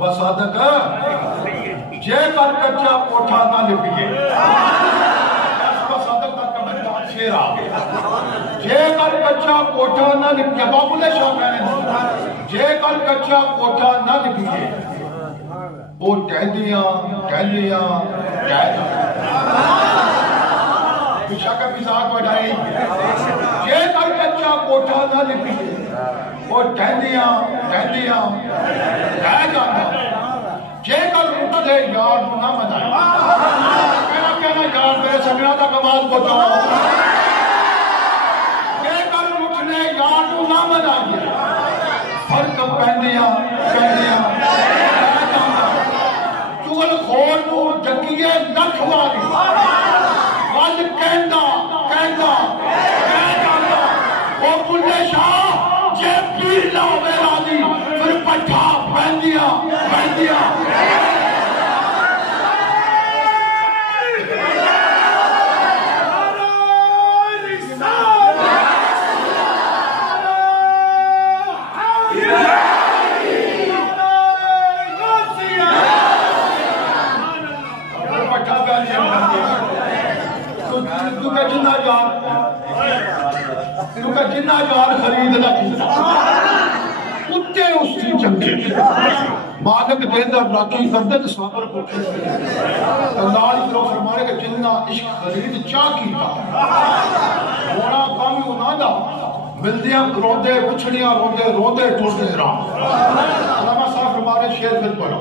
صبح صادق جے کر کچا کوٹھا نہ لپیے صبح صادق کا کمنٹار شیر آ گیا جے کر کچا کوٹھا نہ لپیے بابولے شاہ کہنے جے کر کچا کوٹھا نہ لپیے وہ ٹہلیاں پیشہ کا پیسات بڑھائی جے کر کچا کوٹھا نہ لپیے وہ ٹہلیاں رہ جانا جے کل اٹھ دے یار نہ منائے کہنا یار میرے سگنا تک آواز بتاؤ جے کل اٹھ دے یار نہ منائے فرق پہنیاں چگل خور نو جگیے نکھ ماری وال کہندا وہ بلے شاہ جے پیر نہ ہوئے راضی پھر پٹھا پہندیاں جنہ یار خرید نہ کیتا اتے اس کی چنگے مالک دیندہ راکی کردت صابر کو اللہ علیہ طرف فرمانے کہ جنہ عشق خرید چاہ کیتا ہونا کامی ہونا دا ملدیاں روندے پچھڑیاں روندے ٹوٹے راہ علامہ صاحب فرمانے شیر پھر پڑھو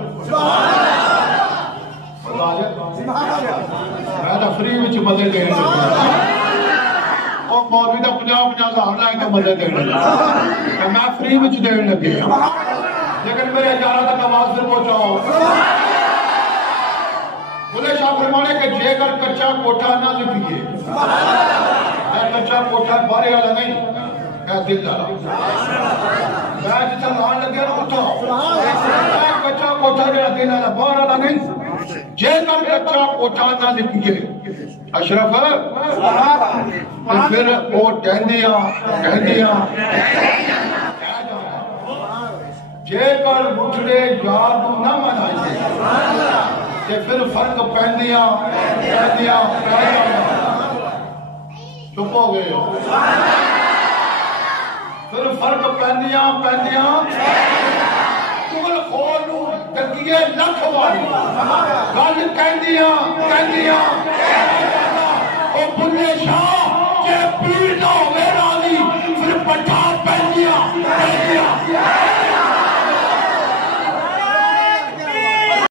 میں دا فری وچ مدے دے اور مولوی دا 50 ہزار لائے کا مدد دینے لگا میں فری وچ دینے لگے لیکن میرے اجارہ تک آواز پھر پہنچاؤ بلے شاہ فرمانے کہ جے کر کچا کوٹھا نہ لپیے میں کچا کوٹھا بارے والا نہیں میں دل دارا میں جتا لان لگے نا اٹھا میں کچا کوٹھا جڑا دل والا بارے والا نہیں جے کر کچا کوٹھا نہ لپیے اشرف پھر وہ ٹہنیاں جے کر مٹھڑے یار نہ منائے کہ پھر فرق پہندیاں چپ ہو گئے پھر فرق پہندیاں چگل خور نو ڈکیے لکھ واری گل کہندیاں او بلے شاہ جے پیر نہ ہوئے راضی پھر پٹھا پہندیاں